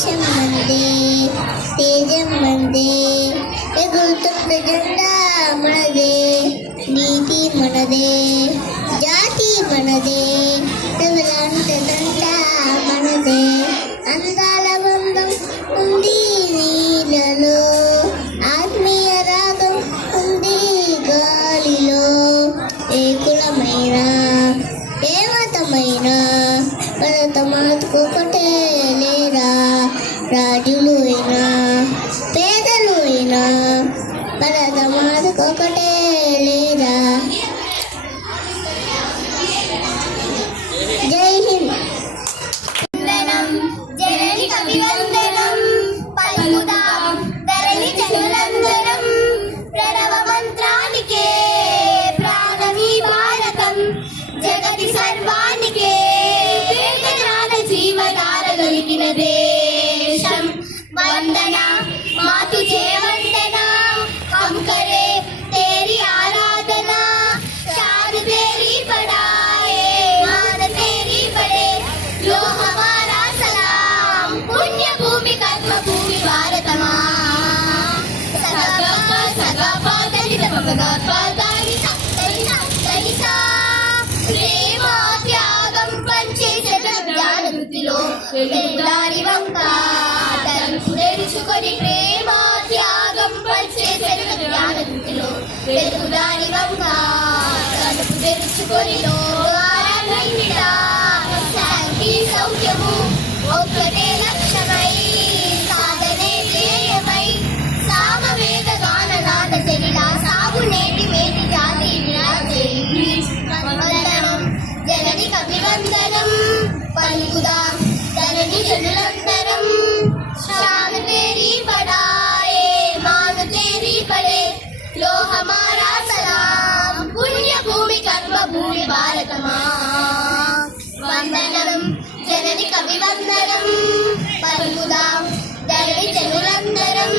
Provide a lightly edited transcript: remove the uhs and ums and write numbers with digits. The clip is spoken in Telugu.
దేశం మనదే, తేజం మనదే, ఎగురుతున్న జెండా మనదే, నీతి మనదే, జాతి మనదే, ప్రజలంతా మనదే. అందాల బంధం ఉంది నీళ్ళలో, ఆత్మీయ రాగం ఉంది గాలిలో. ఏ కులమైన ఏ మతమైన భరత మాతకు ఒకటే లేరా. రాజులు అయినా పేదలు అయినా భరత మాతకు ఒకటే లేరా. జై హింద్. జనని కవివందనం పలుకుదాం ధరణి జనులందరం. ప్రణవ మంత్రానికే ప్రాణమీ భారతం, జగతి సర్వానికే వేదనాల జీవనాల గలిగిన దేశం. వందన మాతుజే వందన, हम करे तेरी आराधना. शान तेरी बढ़ाए मान तेरी बढ़े, लो हमारा सलाम. पुण्य भूमि कर्म भूमि भारतमा. सगपा दलित भगवत दलिता दलिता ప్రేమ త్యాగం పంచేసిన జ్ఞాన వృత్తిలో వెలుగుదారి వంక తలుపు తెరుచుకొని. ప్రేమ త్యాగం పంచేసిన జ్ఞాన వృత్తిలో వెలుగుదారి వంక తలుపు తెరుచుకొని. శాంతి సౌఖ్యము ఒక్కటే లక్ష్యమై, సాధనే ధ్యేయమై, సామవేద గాన నాద చెలిలా సాగు నేటి మేటి జాతి విరాజే. వందనం జనని కవివందనం పలుకుదాం ధరణి జనులందరం. शान तेरी बढ़ाए मान तेरी बढ़े, लो हमारा सलाम. पुण्य भूमि कर्म भूमि भारतमा. వందనం జనని కవివందనం పలుకుదాం ధరణి జనులందరం.